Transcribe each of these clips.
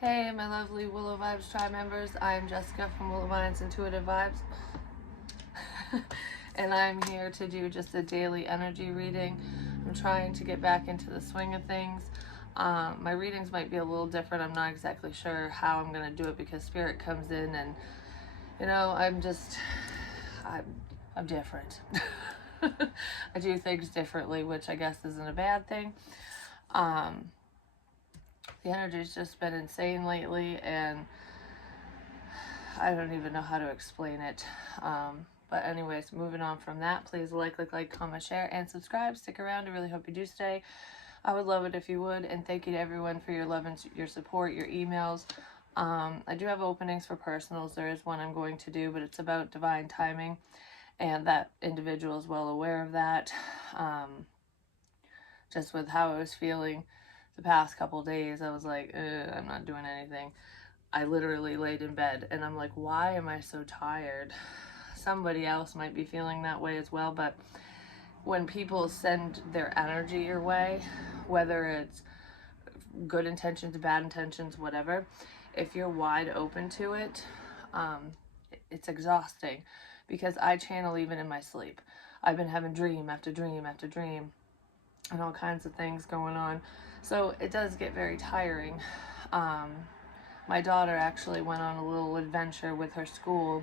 Hey, my lovely Willow Vibes Tribe members. I'm Jessica from Willow Vines Intuitive Vibes. And I'm here to do just a daily energy reading. I'm trying to get back into the swing of things. My readings might be a little different. I'm not exactly sure how I'm going to do it because Spirit comes in and, I'm different. I do things differently, which I guess isn't a bad thing. The energy's just been insane lately, and I don't even know how to explain it. But anyways, moving on from that, please like, comment, share, and subscribe. Stick around. I really hope you do stay. I would love it if you would. And thank you to everyone for your love and your support, your emails. I do have openings for personals. There is one I'm going to do, but it's about divine timing. And that individual is well aware of that. Just with how I was feeling the past couple days, I was like, I'm not doing anything. I literally laid in bed and I'm like, why am I so tired? Somebody else might be feeling that way as well, but when people send their energy your way, whether it's good intentions, bad intentions, whatever, if you're wide open to it, it's exhausting because I channel even in my sleep. I've been having dream after dream after dream and all kinds of things going on. So it does get very tiring. My daughter actually went on a little adventure with her school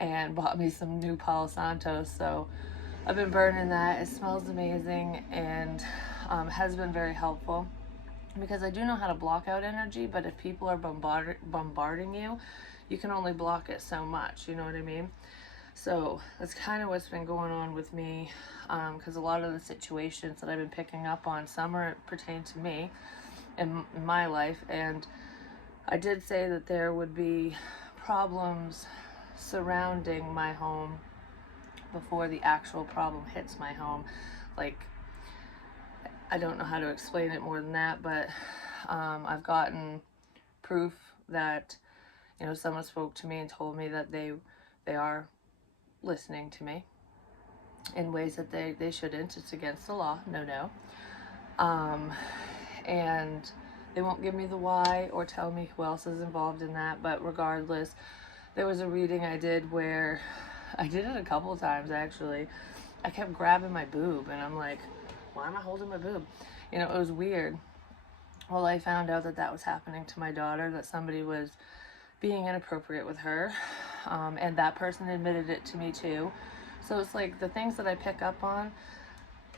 and bought me some new Palo Santos. So I've been burning that. It smells amazing and has been very helpful because I do know how to block out energy, but if people are bombarding you, you can only block it so much, you know what I mean? So that's kind of what's been going on with me, because a lot of the situations that I've been picking up on, some are pertain to me in my life, and I did say that there would be problems surrounding my home before the actual problem hits my home. Like, I don't know how to explain it more than that, but I've gotten proof that, someone spoke to me and told me that they are listening to me in ways that they shouldn't. It's against the law. No. And they won't give me the why or tell me who else is involved in that, but regardless, there was a reading I did where I did it a couple of times actually. I kept grabbing my boob and I'm like, why am I holding my boob? It was weird. Well, I found out that that was happening to my daughter, that somebody was being inappropriate with her, and that person admitted it to me too. So it's like the things that I pick up on,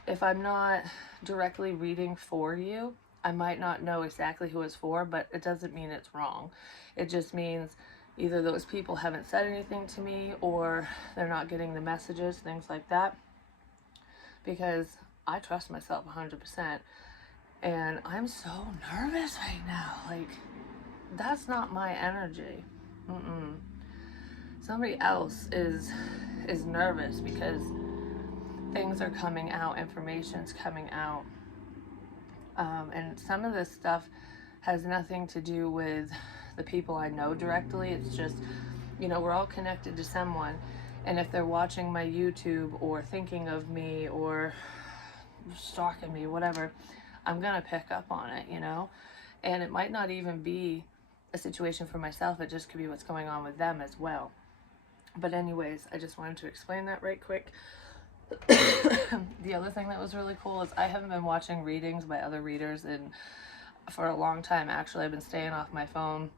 if I'm not directly reading for you, I might not know exactly who it's for, but it doesn't mean it's wrong. It just means either those people haven't said anything to me or they're not getting the messages, things like that. Because I trust myself 100%. And I'm so nervous right now. Like, that's not my energy. Somebody else is nervous because things are coming out, information's coming out. And some of this stuff has nothing to do with the people I know directly. It's just, we're all connected to someone. And if they're watching my YouTube or thinking of me or stalking me, whatever, I'm going to pick up on it, And it might not even be a situation for myself. It just could be what's going on with them as well. But anyways, I just wanted to explain that right quick. The other thing that was really cool is I haven't been watching readings by other readers for a long time. Actually, I've been staying off my phone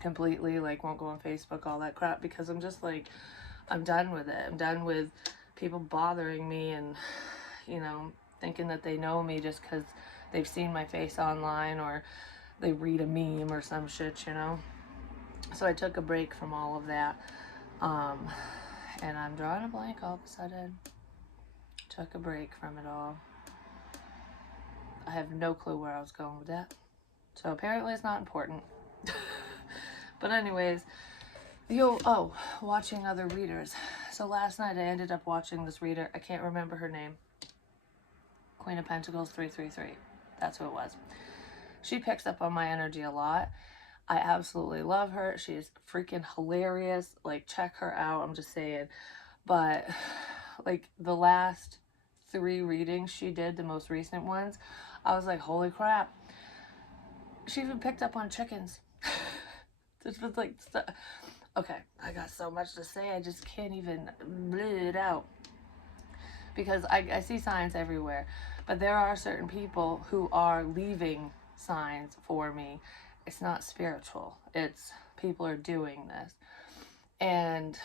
completely, like won't go on Facebook, all that crap, because I'm just like, I'm done with it. I'm done with people bothering me and, thinking that they know me just because they've seen my face online or they read a meme or some shit, So I took a break from all of that. And I'm drawing a blank all of a sudden. Took a break from it all. I have no clue where I was going with that. So apparently it's not important. But anyways, watching other readers. So last night I ended up watching this reader. I can't remember her name. Queen of Pentacles 333. That's who it was. She picks up on my energy a lot. I absolutely love her. She is freaking hilarious. Like, check her out. I'm just saying. But, like, the last 3 readings she did, the most recent ones, I was like, holy crap. She even picked up on chickens. It was like, okay, I got so much to say, I just can't even bleh it out. Because I see signs everywhere, but there are certain people who are leaving signs for me. It's not spiritual, it's people are doing this. And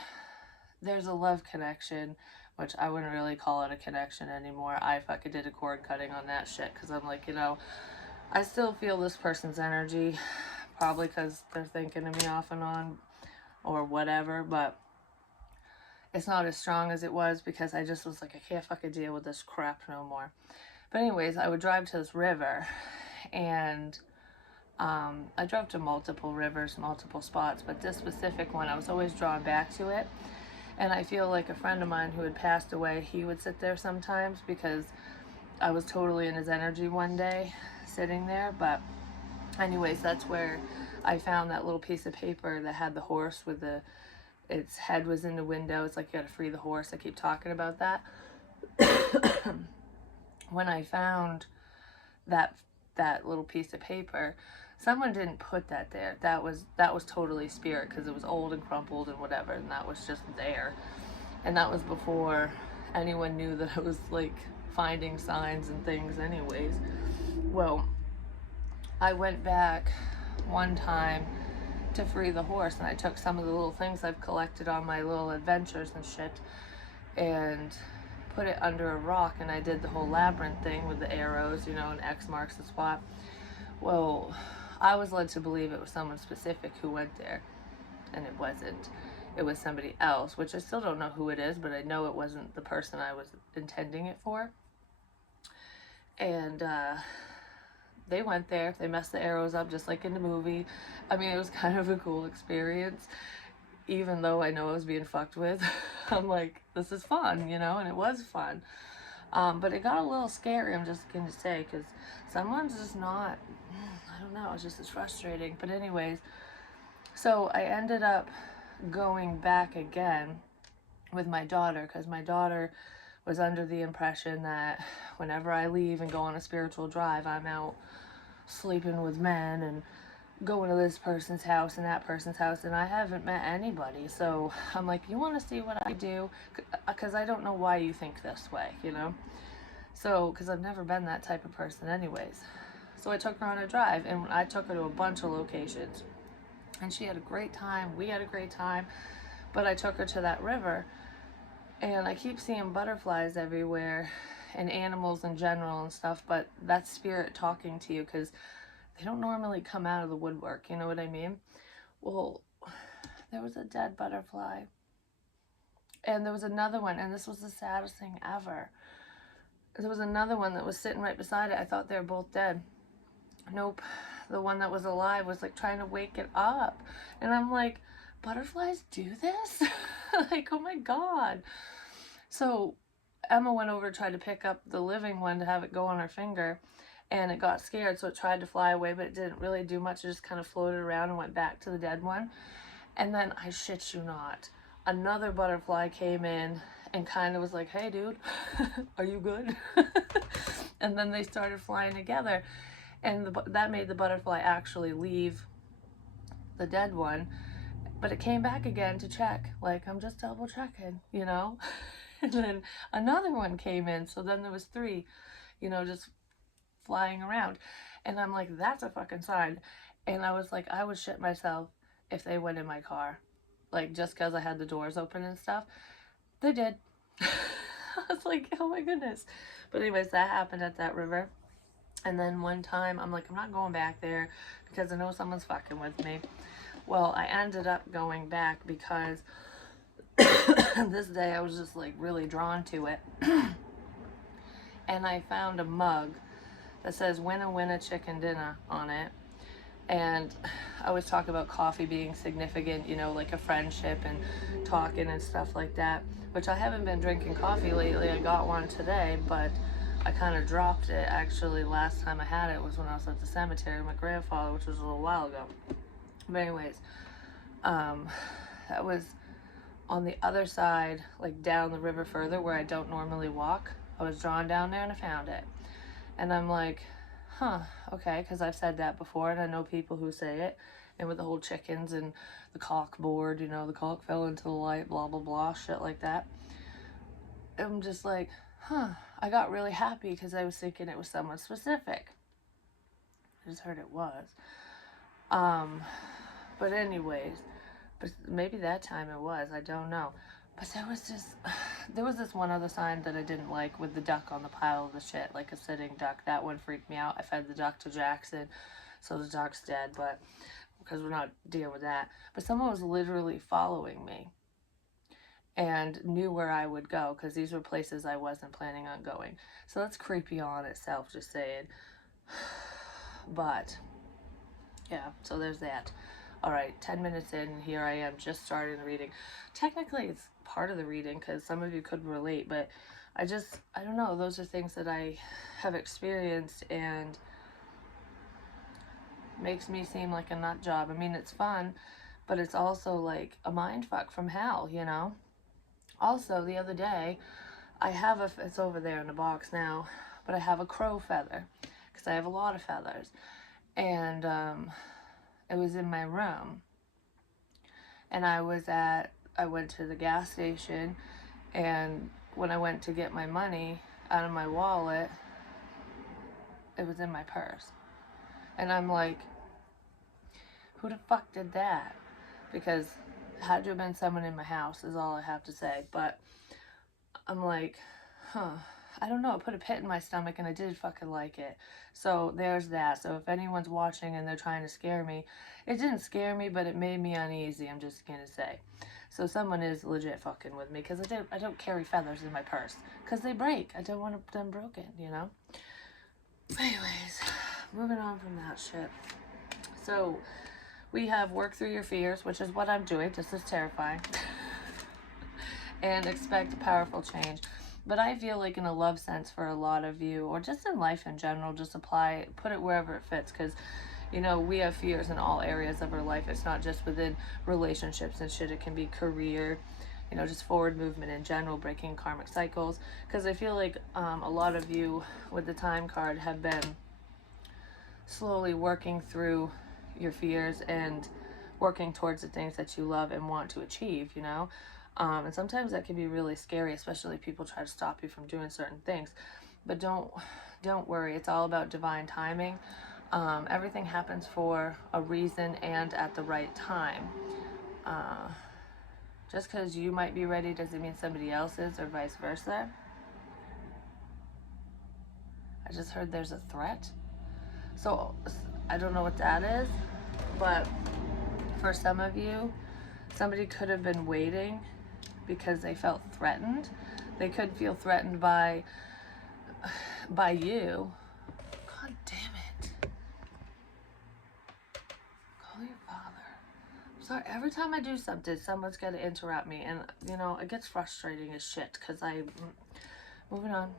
there's a love connection, which I wouldn't really call it a connection anymore. I fucking did a cord cutting on that shit because I'm like, I still feel this person's energy, probably because they're thinking of me off and on or whatever, but it's not as strong as it was because I just was like, I can't fucking deal with this crap no more. But anyways, I would drive to this river, and I drove to multiple rivers, multiple spots, but this specific one, I was always drawn back to it. And I feel like a friend of mine who had passed away, he would sit there sometimes because I was totally in his energy one day sitting there. But anyways, that's where I found that little piece of paper that had the horse with its head was in the window. It's like you gotta free the horse. I keep talking about that. When I found that little piece of paper, someone didn't put that there. That was totally spirit because it was old and crumpled and whatever, and that was just there. And that was before anyone knew that I was like finding signs and things anyways. Well, I went back one time to free the horse, and I took some of the little things I've collected on my little adventures and shit and put it under a rock, and I did the whole labyrinth thing with the arrows, and X marks the spot. Well, I was led to believe it was someone specific who went there, and it wasn't. It was somebody else, which I still don't know who it is, but I know it wasn't the person I was intending it for. And they went there, they messed the arrows up just like in the movie. I mean, it was kind of a cool experience, even though I know I was being fucked with. I'm like, this is fun, and it was fun. But it got a little scary, I'm just going to say, because someone's just not, I don't know, it's frustrating. But anyways, so I ended up going back again with my daughter, because my daughter was under the impression that whenever I leave and go on a spiritual drive, I'm out sleeping with men and going to this person's house and that person's house, and I haven't met anybody. So I'm like, you want to see what I do? Because I don't know why you think this way, So, because I've never been that type of person anyways. So I took her on a drive, and I took her to a bunch of locations, and she had a great time. We had a great time. But I took her to that river, and I keep seeing butterflies everywhere and animals in general and stuff, but that's spirit talking to you, because they don't normally come out of the woodwork, you know what I mean? Well, there was a dead butterfly, and there was another one, and this was the saddest thing ever. There was another one that was sitting right beside it. I thought they were both dead. Nope. The one that was alive was like trying to wake it up, and I'm like, butterflies do this? Like, oh my god. So Emma went over to try to pick up the living one to have it go on her finger, and it got scared, so it tried to fly away, but it didn't really do much. It just kind of floated around and went back to the dead one. And then, I shit you not, another butterfly came in and kind of was like, hey dude, are you good? And then they started flying together, and that made the butterfly actually leave the dead one, but it came back again to check, like, I'm just double checking, And then another one came in, so then there was three, just flying around. And I'm like, that's a fucking sign. And I was like, I would shit myself if they went in my car, like, just because I had the doors open and stuff. They did. I was like, oh my goodness. But anyways, that happened at that river. And then one time, I'm like, I'm not going back there because I know someone's fucking with me. Well, I ended up going back because this day I was just like really drawn to it. And I found a mug that says winna winna chicken dinner on it. And I always talk about coffee being significant, like a friendship and talking and stuff like that, which I haven't been drinking coffee lately. I got one today, but I kind of dropped it. Actually, last time I had it was when I was at the cemetery with my grandfather, which was a little while ago. But anyways, that was on the other side, like down the river further where I don't normally walk. I was drawn down there and I found it. And I'm like, huh, okay, because I've said that before and I know people who say it. and with the whole chickens and the cock board, you know, the cock fell into the light, blah, blah, blah, shit like that. I'm just like, huh, I got really happy because I was thinking it was someone specific. I just heard it was. But anyways, but maybe that time it was, I don't know. But there was this one other sign that I didn't like with the duck on the pile of the shit, like a sitting duck. That one freaked me out. I fed the duck to Jackson, so the duck's dead, but because we're not dealing with that. But someone was literally following me and knew where I would go, because these were places I wasn't planning on going. So that's creepy on itself, just saying. But yeah, so there's that. All right, 10 minutes in, and here I am just starting the reading. Technically, it's part of the reading because some of you could relate, but I don't know. Those are things that I have experienced and makes me seem like a nut job. I mean, it's fun, but it's also like a mind fuck from hell, you know? Also, the other day, it's over there in the box now, but I have a crow feather because I have a lot of feathers. And it was in my room. And I went to the gas station, and when I went to get my money out of my wallet, it was in my purse. And I'm like, who the fuck did that? Because it had to have been someone in my house, is all I have to say. But I'm like, I don't know, it put a pit in my stomach, and I did fucking like it. So there's that. So if anyone's watching and they're trying to scare me, it didn't scare me, but it made me uneasy, I'm just gonna say. So someone is legit fucking with me, because I don't carry feathers in my purse, because they break. I don't want them broken, you know? Anyways, moving on from that shit. So we have work through your fears, which is what I'm doing. This is terrifying. And expect powerful change. But I feel like in a love sense for a lot of you, or just in life in general, just put it wherever it fits, because you know, we have fears in all areas of our life. It's not just within relationships and shit. It can be career, you know, just forward movement in general, breaking karmic cycles. Because I feel like a lot of you with the time card have been slowly working through your fears and working towards the things that you love and want to achieve, you know. And sometimes that can be really scary, especially if people try to stop you from doing certain things. But don't worry. It's all about divine timing. Everything happens for a reason and at the right time. Just because you might be ready doesn't mean somebody else is, or vice versa. I just heard there's a threat. So I don't know what that is, but for some of you, somebody could have been waiting because they felt threatened. They could feel threatened by you. God damn it. Call your father. I'm sorry, every time I do something, someone's got to interrupt me, and you know, it gets frustrating as shit, because moving on.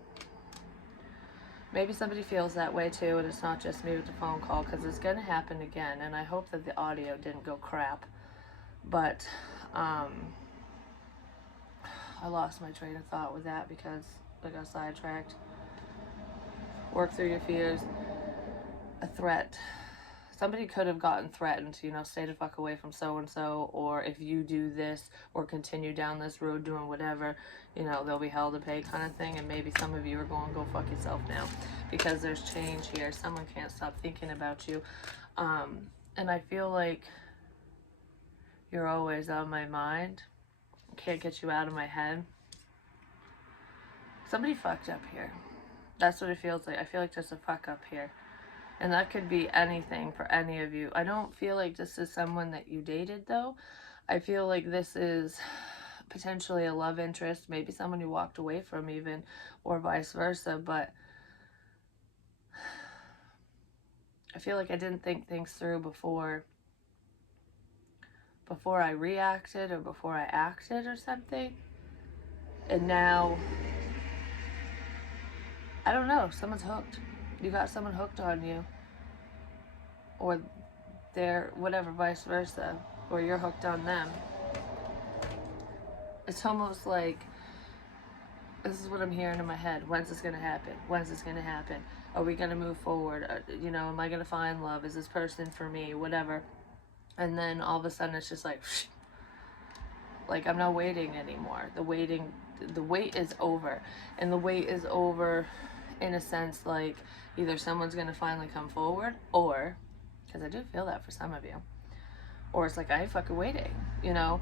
Maybe somebody feels that way too, and it's not just me with the phone call, because it's going to happen again, and I hope that the audio didn't go crap. But I lost my train of thought with that because I got sidetracked. Work through your fears. A threat. Somebody could have gotten threatened, you know, stay the fuck away from so-and-so, or if you do this or continue down this road doing whatever, you know, they'll be hell to pay kind of thing. And maybe some of you are going, go fuck yourself now, because there's change here. Someone can't stop thinking about you. And I feel like you're always on my mind. Can't get you out of my head. Somebody fucked up here. That's what it feels like. I feel like there's a fuck up here. And that could be anything for any of you. I don't feel like this is someone that you dated, though. I feel like this is potentially a love interest, maybe someone you walked away from even, or vice versa. But I feel like I didn't think things through before I reacted or before I acted or something. And now, I don't know, someone's hooked. You got someone hooked on you, or they're whatever, vice versa, or you're hooked on them. It's almost like, this is what I'm hearing in my head. When's this gonna happen? When's this gonna happen? Are we gonna move forward? You know, am I gonna find love? Is this person for me? Whatever. And then all of a sudden it's just like I'm not waiting anymore. The wait is over. And the wait is over in a sense, like either someone's going to finally come forward, or, because I do feel that for some of you, or it's like, I ain't fucking waiting, you know,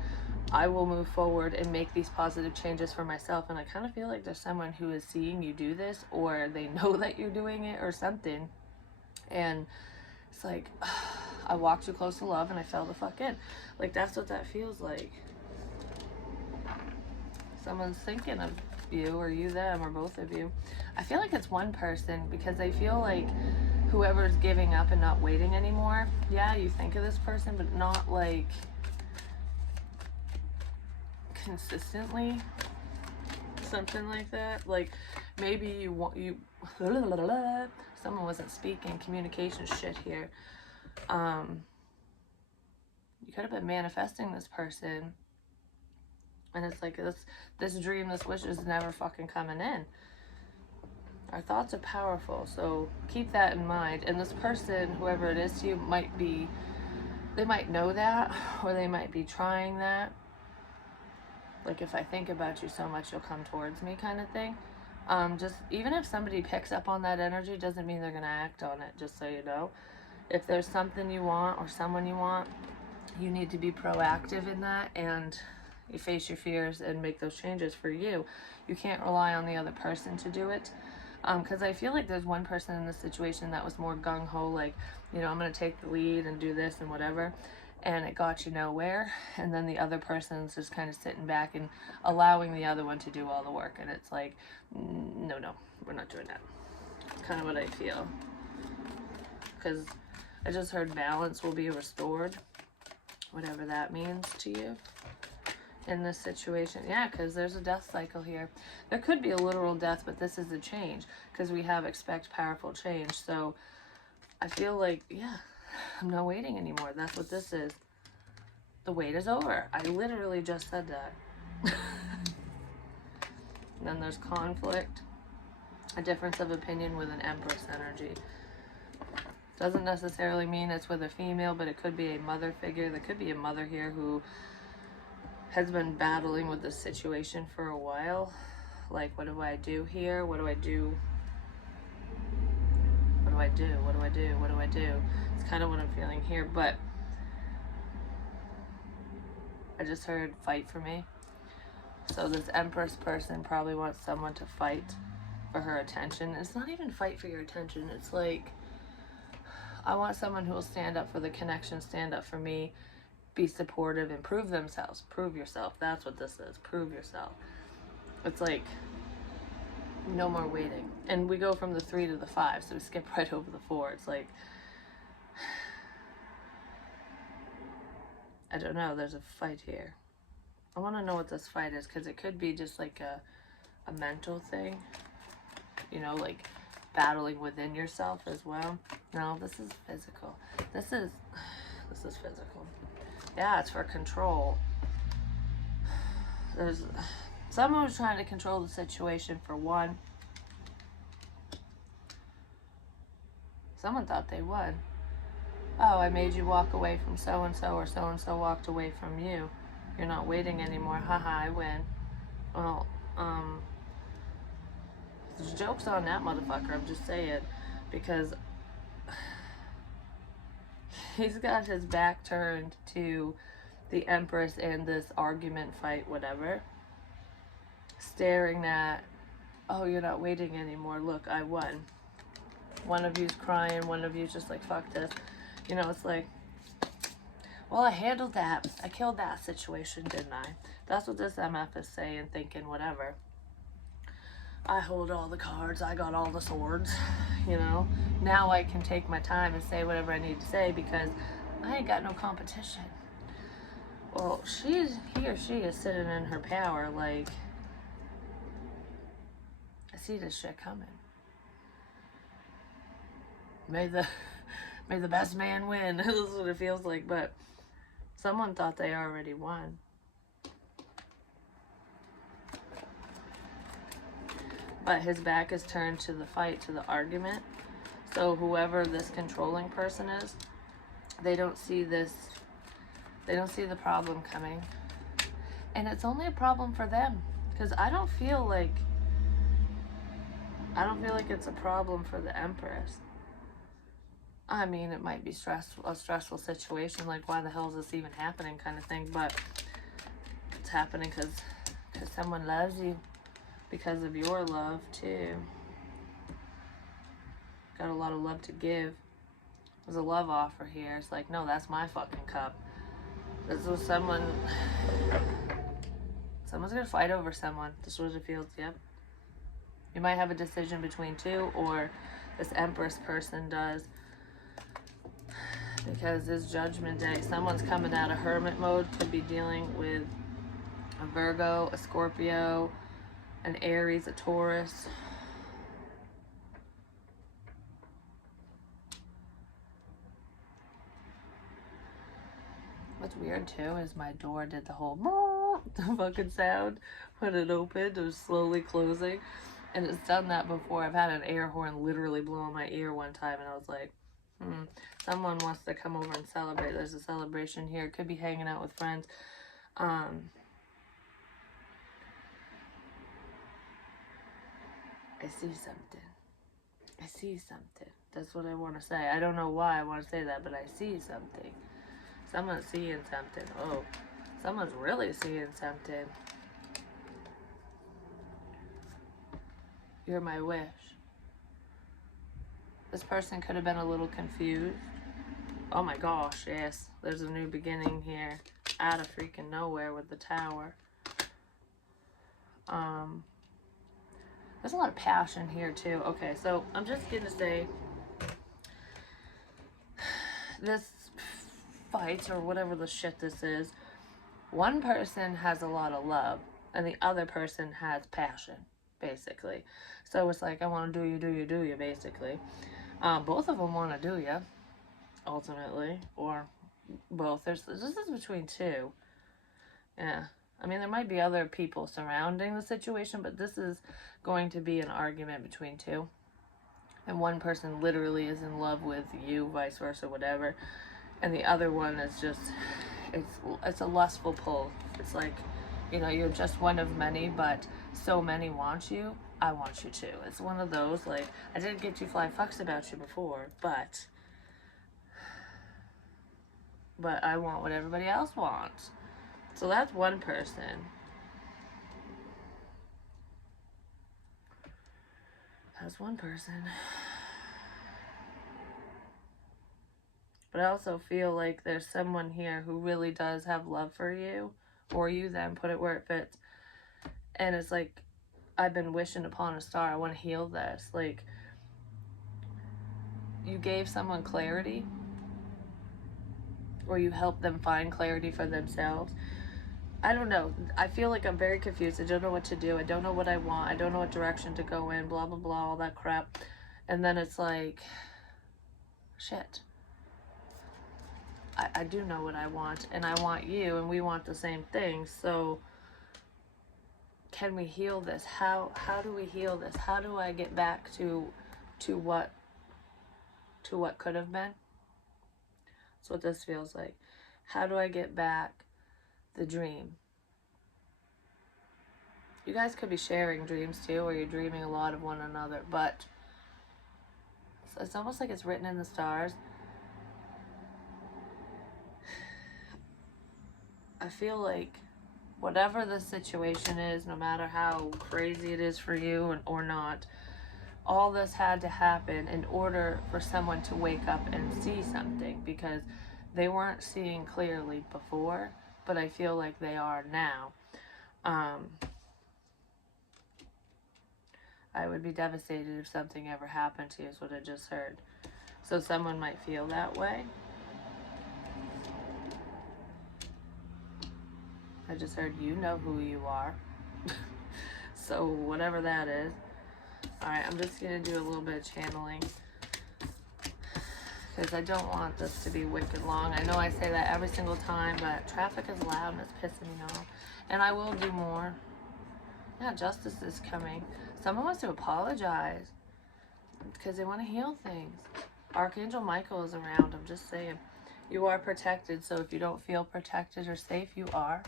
I will move forward and make these positive changes for myself. And I kind of feel like there's someone who is seeing you do this, or they know that you're doing it or something. And it's like, I walked too close to love and I fell the fuck in. Like, that's what that feels like. Someone's thinking of you, or you them, or both of you. I feel like it's one person, because I feel like whoever's giving up and not waiting anymore, yeah, you think of this person, but not like consistently, something like that. Like maybe you someone wasn't speaking, communication shit here. You could have been manifesting this person, and it's like this dream, this wish is never fucking coming in. Our thoughts are powerful, so keep that in mind. And this person, whoever it is to you, they might know that, or they might be trying that. Like, if I think about you so much, you'll come towards me, kind of thing. Just even if somebody picks up on that energy, doesn't mean they're gonna act on it, just so you know. If there's something you want or someone you want, you need to be proactive in that, and you face your fears and make those changes for you. You can't rely on the other person to do it. Because I feel like there's one person in this situation that was more gung-ho, like, you know, I'm going to take the lead and do this and whatever, and it got you nowhere. And then the other person's just kind of sitting back and allowing the other one to do all the work, and it's like, no, we're not doing that. Kind of what I feel. Because I just heard balance will be restored, whatever that means to you in this situation. Yeah, because there's a death cycle here. There could be a literal death, but this is a change, because we have expect powerful change. So I feel like, yeah, I'm not waiting anymore. That's what this is. The wait is over. I literally just said that. And then there's conflict, a difference of opinion with an Empress energy. Doesn't necessarily mean it's with a female, but it could be a mother figure. There could be a mother here who has been battling with this situation for a while. Like, what do I do here? What do I do? What do I do? What do I do? What do I do? It's kind of what I'm feeling here, but I just heard fight for me. So this Empress person probably wants someone to fight for her attention. It's not even fight for your attention. It's like, I want someone who will stand up for the connection, stand up for me, be supportive, and prove themselves. Prove yourself. That's what this is. Prove yourself. It's like, no more waiting. And we go from the 3 to the 5, so we skip right over the 4. It's like, I don't know. There's a fight here. I want to know what this fight is, because it could be just like a mental thing. You know, like battling within yourself as well. No, this is physical. This is physical. Yeah, it's for control. There's someone who's trying to control the situation for one. Someone thought they won. Oh, I made you walk away from so-and-so, or so-and-so walked away from you. You're not waiting anymore. Haha, I win. Well, there's jokes on that motherfucker, I'm just saying. Because he's got his back turned to the Empress and this argument, fight, whatever. Staring at, oh, you're not waiting anymore. Look, I won. One of you's crying. One of you's just like, fuck this. You know, it's like, well, I handled that. I killed that situation, didn't I? That's what this MF is saying, thinking, whatever. I hold all the cards. I got all the swords, you know. Now I can take my time and say whatever I need to say, because I ain't got no competition. Well, he or she is sitting in her power, like, I see this shit coming. May the best man win. This is what it feels like, but someone thought they already won. But his back is turned to the fight, to the argument. So whoever this controlling person is, they don't see this They don't see the problem coming. And it's only a problem for them. Because I don't feel like it's a problem for the Empress. I mean, it might be a stressful situation, like why the hell is this even happening kind of thing, but it's happening because someone loves you, because of your love too. Got a lot of love to give. There's a love offer here. It's like, no, that's my fucking cup. This was someone's gonna fight over someone. This is what it feels. Yep. You might have a decision between two, or this Empress person does. Because it's Judgment Day. Someone's coming out of hermit mode. Could be dealing with a Virgo, a Scorpio, an Aries, a Taurus. What's weird too is my door did the whole fucking sound when it opened. It was slowly closing. And it's done that before. I've had an air horn literally blow in my ear one time, and I was like, someone wants to come over and celebrate. There's a celebration here. Could be hanging out with friends. I see something. I see something. That's what I want to say. I don't know why I want to say that, but I see something. Someone's seeing something. Oh, someone's really seeing something. You're my wish. This person could have been a little confused. Oh my gosh, yes. There's a new beginning here. Out of freaking nowhere with the Tower. There's a lot of passion here too. Okay, so I'm just going to say this fight, or whatever the shit this is, one person has a lot of love and the other person has passion, basically. So it's like, I want to do you, basically. Both of them want to do you, ultimately, or both. This is between two. Yeah. I mean, there might be other people surrounding the situation, but this is going to be an argument between two. And one person literally is in love with you, vice versa, whatever. And the other one is just, it's a lustful pull. It's like, you know, you're just one of many, but so many want you. I want you too. It's one of those, like, I didn't get you flying fucks about you before, but I want what everybody else wants. So that's one person. That's one person. But I also feel like there's someone here who really does have love for you, or you then, put it where it fits. And it's like, I've been wishing upon a star. I want to heal this. Like, you gave someone clarity, or you helped them find clarity for themselves. I don't know. I feel like I'm very confused. I don't know what to do. I don't know what I want. I don't know what direction to go in, blah, blah, blah, all that crap. And then it's like, shit. I do know what I want, and I want you, and we want the same thing. So can we heal this? How do we heal this? How do I get back to what could have been? That's what this feels like. How do I get back the dream? You guys could be sharing dreams too, or you're dreaming a lot of one another, but it's almost like it's written in the stars. I feel like whatever the situation is, no matter how crazy it is for you or not, all this had to happen in order for someone to wake up and see something, because they weren't seeing clearly before, but I feel like they are now. I would be devastated if something ever happened to you, is what I just heard. So someone might feel that way. I just heard, you know who you are. So whatever that is. Alright, I'm just going to do a little bit of channeling, because I don't want this to be wicked long. I know I say that every single time, but traffic is loud and it's pissing me off. And I will do more. Yeah, justice is coming. Someone wants to apologize because they want to heal things. Archangel Michael is around, I'm just saying. You are protected, so if you don't feel protected or safe, you are.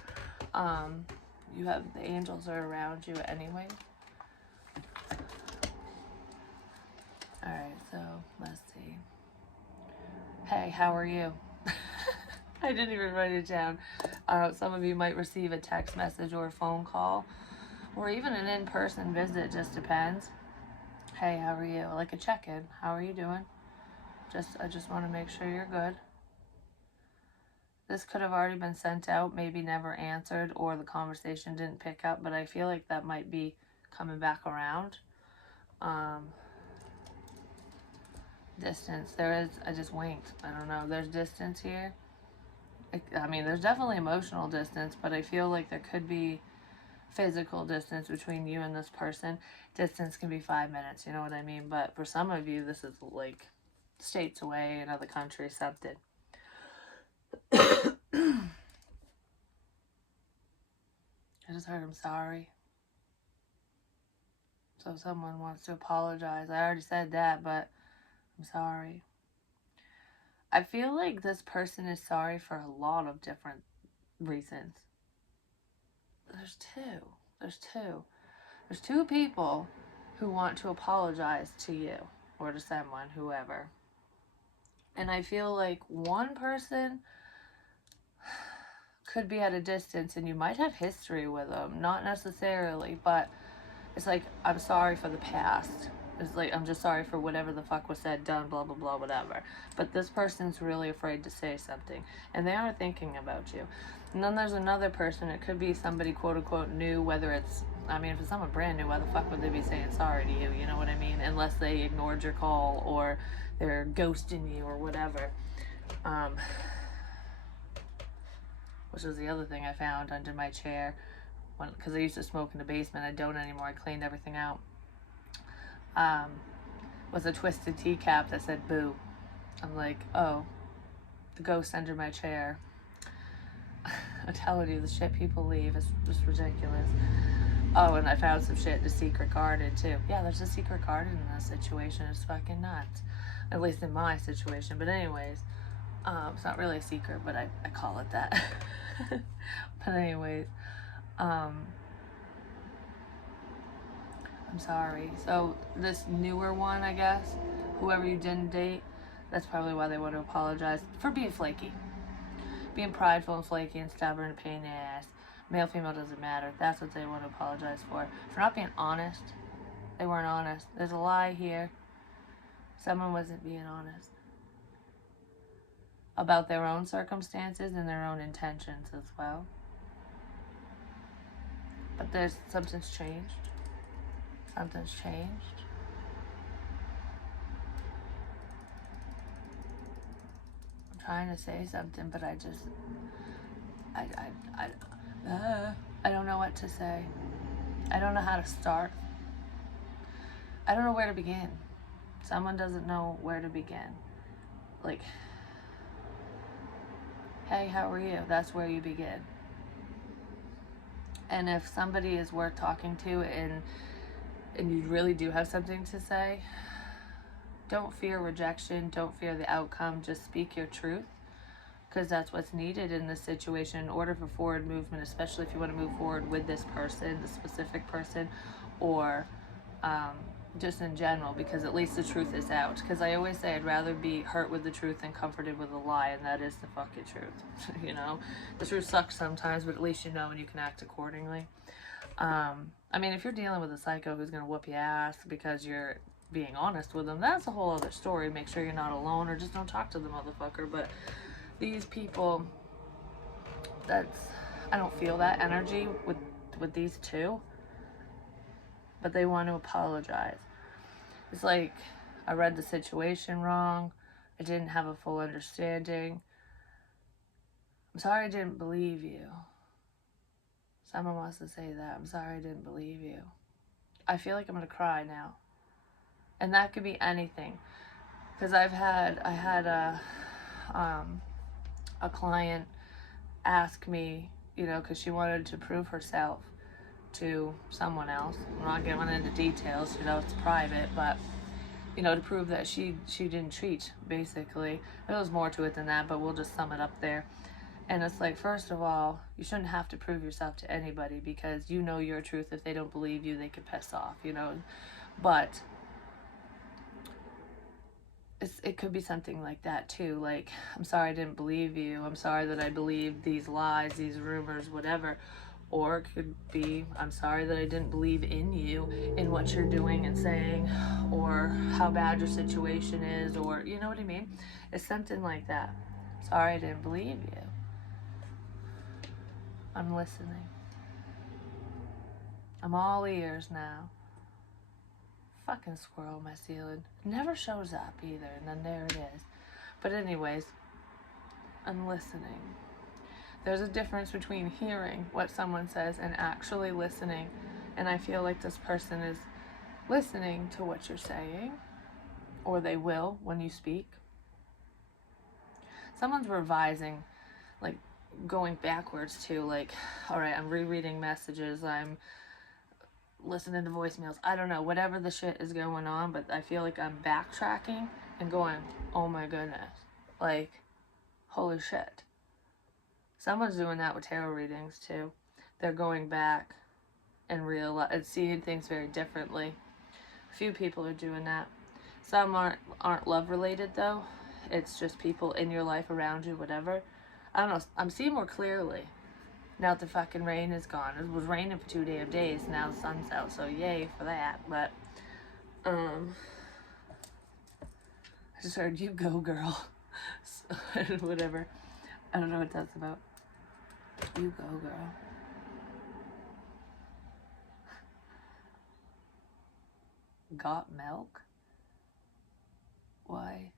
You have, the angels are around you anyway. Alright, so let's see. Hey, how are you? I didn't even write it down. Some of you might receive a text message or a phone call, or even an in-person visit, just depends. Hey, how are you? Like a check-in. How are you doing? I just want to make sure you're good. This could have already been sent out, maybe never answered, or the conversation didn't pick up, but I feel like that might be coming back around. Distance. There is, I just winked. I don't know. There's distance here. I mean, there's definitely emotional distance, but I feel like there could be physical distance between you and this person. Distance can be 5 minutes, you know what I mean? But for some of you, this is like states away, another country, something. I just heard I'm sorry. So someone wants to apologize. I already said that, but I'm sorry. I feel like this person is sorry for a lot of different reasons. There's two people who want to apologize to you or to someone, whoever. And I feel like one person could be at a distance and you might have history with them, not necessarily, but it's like, I'm sorry for the past. It's like, I'm just sorry for whatever the fuck was said, done, blah, blah, blah, whatever. But this person's really afraid to say something, and they are thinking about you. And then there's another person, it could be somebody quote unquote new, whether it's, I mean, if it's someone brand new, why the fuck would they be saying sorry to you, you know what I mean? Unless they ignored your call or they're ghosting you or whatever. Which was the other thing I found under my chair. Because I used to smoke in the basement. I don't anymore. I cleaned everything out. Was a twisted teacup that said boo. I'm like, oh, the ghost under my chair. I'm telling you, the shit people leave is just ridiculous. Oh, and I found some shit in the secret garden too. Yeah, there's a secret garden in this situation. It's fucking nuts. At least in my situation. But anyways, it's not really a secret, but I call it that. But anyways, I'm sorry. So this newer one, I guess, whoever you didn't date, that's probably why they want to apologize for being flaky. Being prideful and flaky and stubborn and pain in the ass. Male, female, doesn't matter. That's what they want to apologize for. For not being honest. They weren't honest. There's a lie here. Someone wasn't being honest about their own circumstances and their own intentions as well. But something's changed. Something's changed. I'm trying to say something, but I don't know what to say. I don't know how to start. I don't know where to begin. Someone doesn't know where to begin. Like, hey, how are you? That's where you begin. And if somebody is worth talking to and you really do have something to say, don't fear rejection, don't fear the outcome, just speak your truth, because that's what's needed in this situation in order for forward movement, especially if you want to move forward with this person, the specific person, or just in general, because at least the truth is out. Because I always say I'd rather be hurt with the truth than comforted with a lie, and that is the fucking truth. You know, the truth sucks sometimes, but at least you know and you can act accordingly. I mean, if you're dealing with a psycho who's gonna whoop your ass because you're being honest with them, that's a whole other story. Make sure you're not alone, or just don't talk to the motherfucker. But these people, I don't feel that energy with these two. But they want to apologize. It's like, I read the situation wrong. I didn't have a full understanding. I'm sorry I didn't believe you. Someone wants to say that. I'm sorry I didn't believe you. I feel like I'm gonna cry now. And that could be anything. Because I had a client ask me, you know, because she wanted to prove herself to someone else. I'm not going into details, you know, it's private, but you know, to prove that she didn't cheat, basically. There was more to it than that, but we'll just sum it up there. And it's like, first of all, you shouldn't have to prove yourself to anybody, because you know your truth. If they don't believe you, they could piss off, you know. But it could be something like that too. Like, I'm sorry I didn't believe you. I'm sorry that I believed these lies, these rumors, whatever. Or it could be, I'm sorry that I didn't believe in you, in what you're doing and saying, or how bad your situation is, or, you know what I mean? It's something like that. Sorry I didn't believe you. I'm listening. I'm all ears now. Fucking squirrel on my ceiling. Never shows up either, and then there it is. But anyways, I'm listening. There's a difference between hearing what someone says and actually listening. And I feel like this person is listening to what you're saying, or they will when you speak. Someone's revising, like going backwards too. Like, all right, I'm rereading messages, I'm listening to voicemails, I don't know, whatever the shit is going on, but I feel like I'm backtracking and going, oh my goodness, like, holy shit. Someone's doing that with tarot readings too. They're going back and seeing things very differently. A few people are doing that. Some aren't love related though. It's just people in your life, around you, whatever. I don't know. I'm seeing more clearly now that the fucking rain is gone. It was raining for 2 damn days. Now the sun's out, so yay for that. But I just heard "you go, girl," so, whatever. I don't know what that's about. You go, girl. Got milk? Why?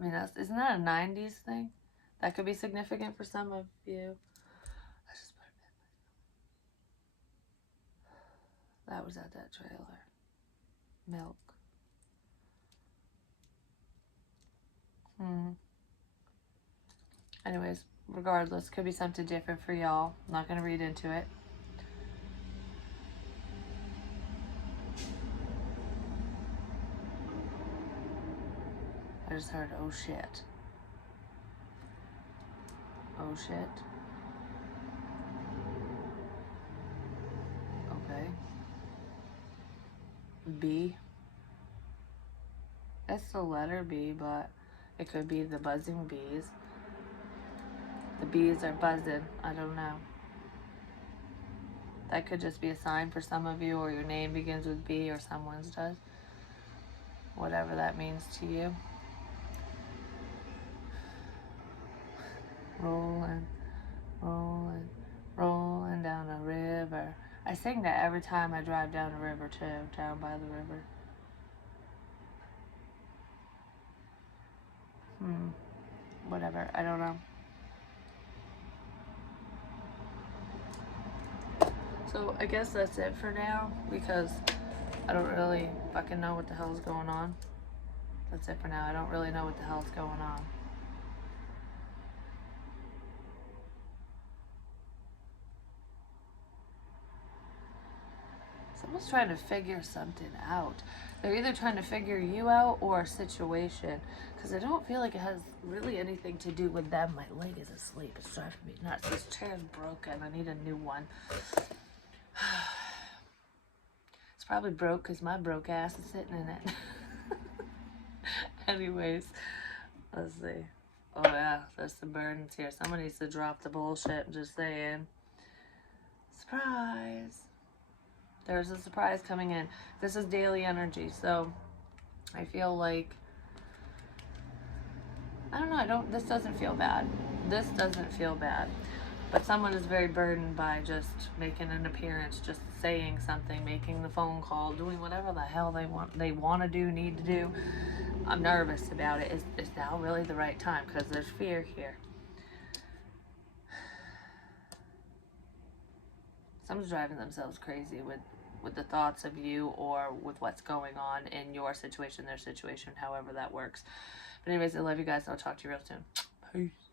I mean, isn't that a 90s thing? That could be significant for some of you. Let's just put it in. That was at that trailer. Milk. Anyways, regardless, could be something different for y'all. I'm not going to read into it. I just heard, oh shit. Oh shit. Okay. B. It's the letter B, but it could be the buzzing bees. The bees are buzzing. I don't know. That could just be a sign for some of you, or your name begins with B, or someone's does. Whatever that means to you. Rolling, rolling, rolling down a river. I sing that every time I drive down a river too, down by the river. Whatever, I don't know. So I guess that's it for now, because I don't really fucking know what the hell's going on. That's it for now. I don't really know what the hell's going on. Someone's trying to figure something out. They're either trying to figure you out or a situation, because I don't feel like it has really anything to do with them. My leg is asleep. It's driving me nuts. This chair's broken. I need a new one. It's probably broke because my broke ass is sitting in it. Anyways, let's see. Oh yeah, there's some burdens here. Someone needs to drop the bullshit. I'm just saying. Surprise. There's a surprise coming in. This is daily energy, so I feel like, I don't know, this doesn't feel bad. This doesn't feel bad. But someone is very burdened by just making an appearance, just saying something, making the phone call, doing whatever the hell they want to do, need to do. I'm nervous about it. Is now really the right time? Because there's fear here. Someone's driving themselves crazy with the thoughts of you, or with what's going on in your situation, their situation, however that works. But anyways, I love you guys. I'll talk to you real soon. Peace.